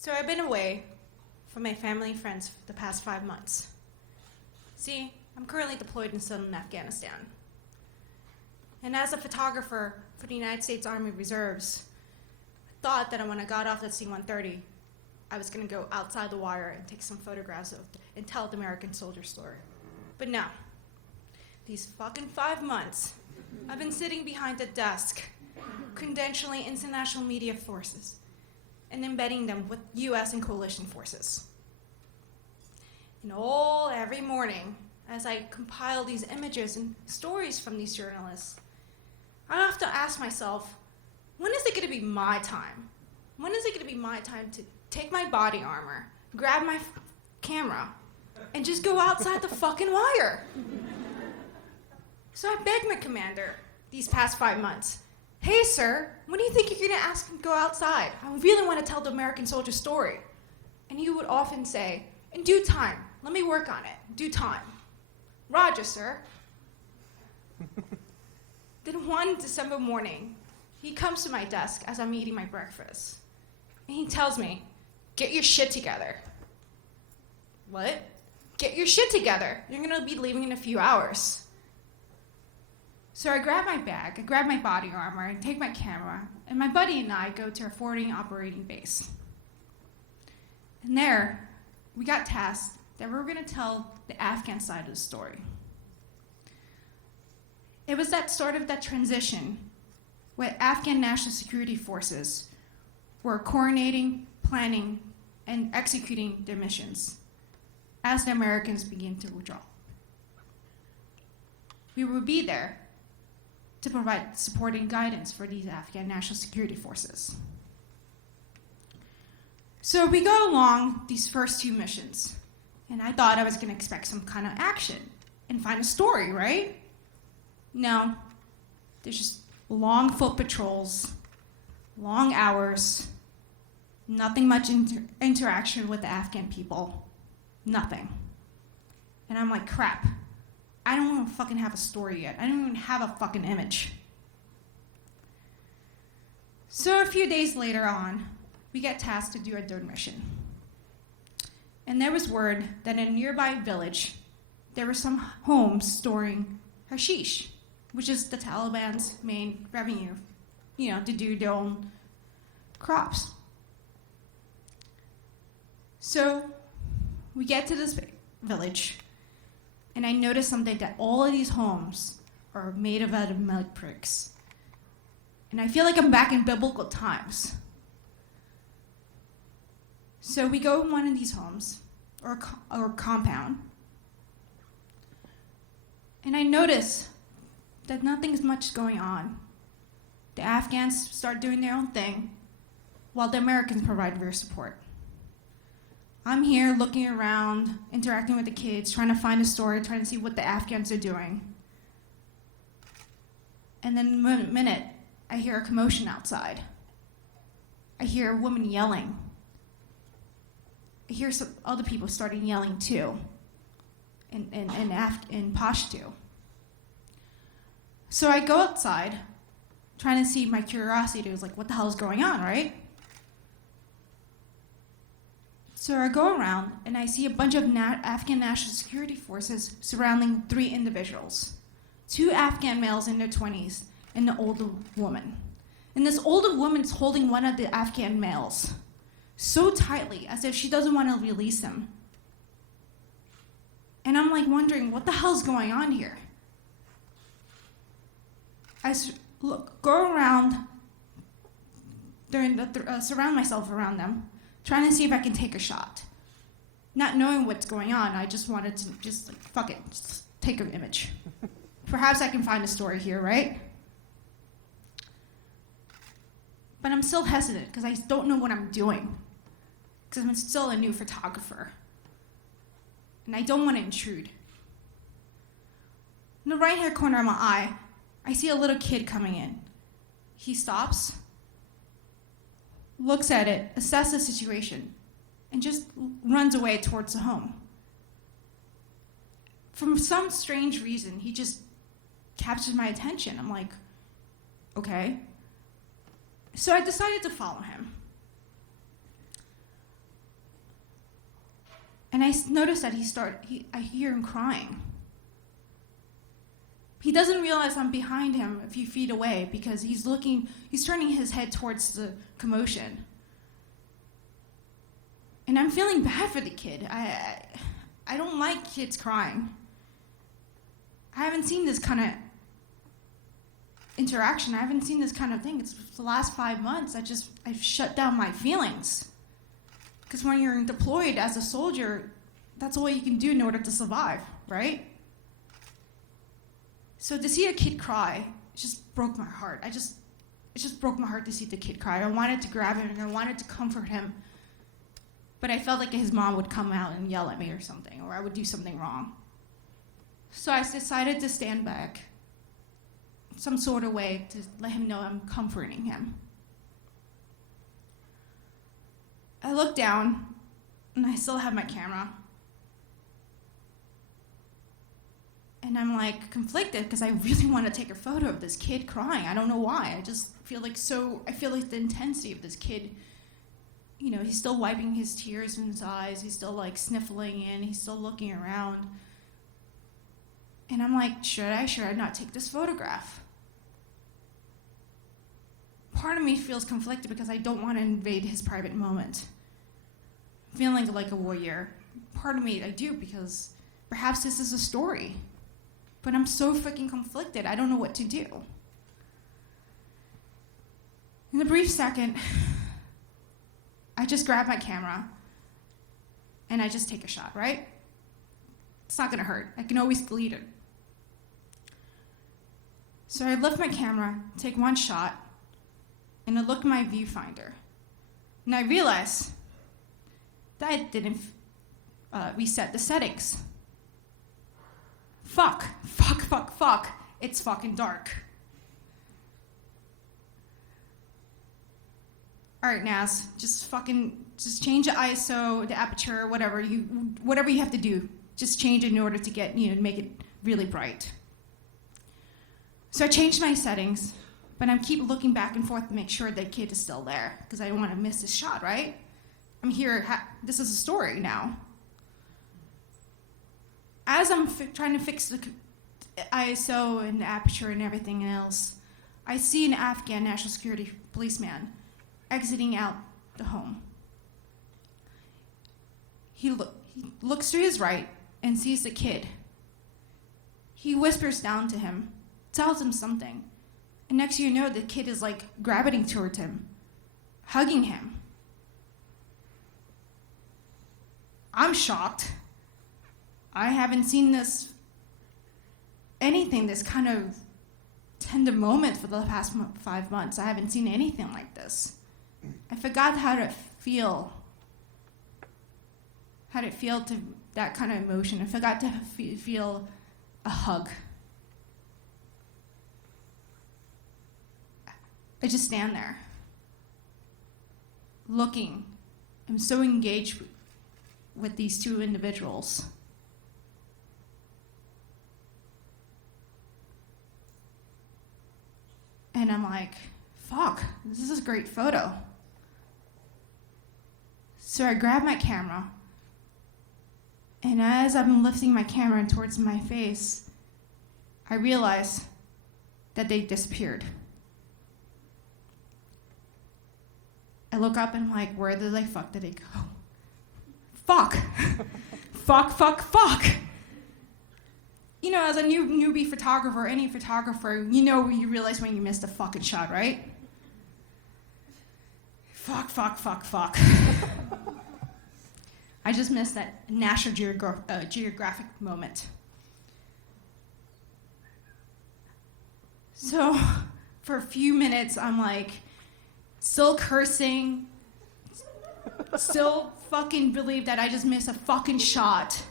So I've been away from my family and friends for the past 5 months. See, I'm currently deployed in southern Afghanistan. And as a photographer for the United States Army Reserves, I thought that when I got off that C-130, I was gonna go outside the wire and take some photographs and tell the American soldier story. But no, these fucking 5 months, I've been sitting behind a desk, credentialing international media forces and embedding them with US and coalition forces. And every morning, as I compile these images and stories from these journalists, I have to ask myself, when is it gonna be my time? When is it gonna be my time to take my body armor, grab my camera, and just go outside the fucking wire? So I begged my commander these past 5 months, hey sir, when do you think you're gonna ask me to go outside? I really wanna tell the American soldier story. And he would often say, in due time, let me work on it, due time. Roger, sir. Then one December morning, he comes to my desk as I'm eating my breakfast. And he tells me, get your shit together. What? Get your shit together. You're gonna be leaving in a few hours. So I grab my bag, I grab my body armor, and take my camera, and my buddy and I go to our forwarding operating base. And there, we got tasked that we were gonna tell the Afghan side of the story. It was that start of that transition where Afghan National Security Forces were coordinating, planning, and executing their missions as the Americans began to withdraw. We would be there to provide support and guidance for these Afghan National Security Forces. So we go along these first 2 missions, and I thought I was gonna expect some kind of action and find a story, right? No, there's just long foot patrols, long hours, nothing much interaction with the Afghan people, nothing. And I'm like, crap, I don't even fucking have a story yet. I don't even have a fucking image. So a few days later on, we get tasked to do a 3rd mission. And there was word that in a nearby village, there were some homes storing hashish, which is the Taliban's main revenue, to do their own crops. So we get to this village, and I notice something, that all of these homes are made out of milk bricks. And I feel like I'm back in biblical times. So we go in one of these homes, or compound, and I notice that nothing's much going on. The Afghans start doing their own thing, while the Americans provide their support. I'm here looking around, interacting with the kids, trying to find a story, trying to see what the Afghans are doing. And then in a minute, I hear a commotion outside. I hear a woman yelling. I hear some other people starting yelling too, in Pashto. So I go outside, trying to see, my curiosity was like, what the hell is going on, right? So I go around and I see a bunch of Afghan National Security Forces surrounding 3 individuals. 2 Afghan males in their 20s and an older woman. And this older woman's holding one of the Afghan males so tightly as if she doesn't want to release him. And I'm like wondering, what the hell's going on here? I go around, surround myself around them, trying to see if I can take a shot. Not knowing what's going on, I just wanted to fuck it, just take an image. Perhaps I can find a story here, right? But I'm still hesitant because I don't know what I'm doing, because I'm still a new photographer. And I don't want to intrude. In the right-hand corner of my eye, I see a little kid coming in. He stops, looks at it, assesses the situation, and just runs away towards the home. For some strange reason, he just captures my attention. I'm like, okay. So I decided to follow him. And I noticed that I hear him crying. He doesn't realize I'm behind him a few feet away because he's turning his head towards the commotion. And I'm feeling bad for the kid. I don't like kids crying. I haven't seen this kind of interaction. I haven't seen this kind of thing. It's the last 5 months. I've shut down my feelings. Because when you're deployed as a soldier, that's all you can do in order to survive, right? So to see a kid cry, it just broke my heart. It just broke my heart to see the kid cry. I wanted to grab him and I wanted to comfort him. But I felt like his mom would come out and yell at me or something, or I would do something wrong. So I decided to stand back some sort of way to let him know I'm comforting him. I looked down, and I still have my camera. And I'm like conflicted because I really want to take a photo of this kid crying. I don't know why. I just feel like the intensity of this kid. You know, he's still wiping his tears from his eyes. He's still like sniffling in. He's still looking around. And I'm like, should I not take this photograph? Part of me feels conflicted because I don't want to invade his private moment. Feeling like a warrior. Part of me I do because perhaps this is a story. But I'm so freaking conflicted. I don't know what to do. In a brief second, I just grab my camera and I just take a shot, right? It's not gonna hurt. I can always delete it. So I lift my camera, take one shot, and I look at my viewfinder. And I realize that I didn't reset the settings. Fuck. It's fucking dark. All right, Nas, just change the ISO, the aperture, whatever you have to do. Just change it in order to make it really bright. So I changed my settings, but I keep looking back and forth to make sure that kid is still there because I don't want to miss this shot, right? I'm here, this is a story now. As I'm trying to fix the ISO and the aperture and everything else, I see an Afghan national security policeman exiting out the home. He looks to his right and sees the kid. He whispers down to him, tells him something, and next thing you know, the kid is like gravitating towards him, hugging him. I'm shocked. I haven't seen this kind of tender moment for the past 5 months. I haven't seen anything like this. I forgot how to feel to that kind of emotion. I forgot to feel a hug. I just stand there, looking. I'm so engaged with these two individuals. And I'm like, fuck, this is a great photo. So I grab my camera, and as I'm lifting my camera towards my face, I realize that they disappeared. I look up and I'm like, where the fuck did they go? Fuck. fuck. You know, as a newbie photographer, any photographer, you realize when you missed a fucking shot, right? Fuck. I just missed that National Geographic moment. So for a few minutes, I'm like, still cursing, still fucking believe that I just missed a fucking shot.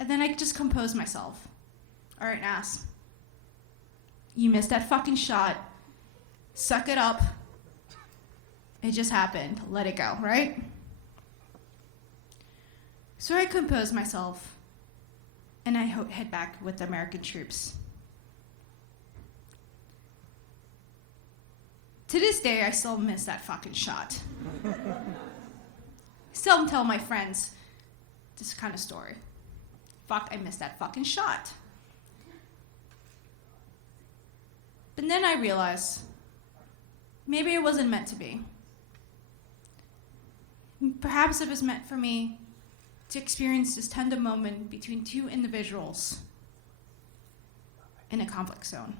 And then I just compose myself. All right, Nas, you missed that fucking shot. Suck it up. It just happened. Let it go, right? So I compose myself, and I head back with the American troops. To this day, I still miss that fucking shot. Still tell my friends this kind of story. Fuck, I missed that fucking shot. But then I realized, maybe it wasn't meant to be. Perhaps it was meant for me to experience this tender moment between two individuals in a conflict zone.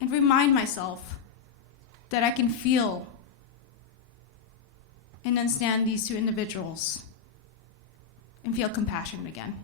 And remind myself that I can feel and understand these two individuals and feel compassion again.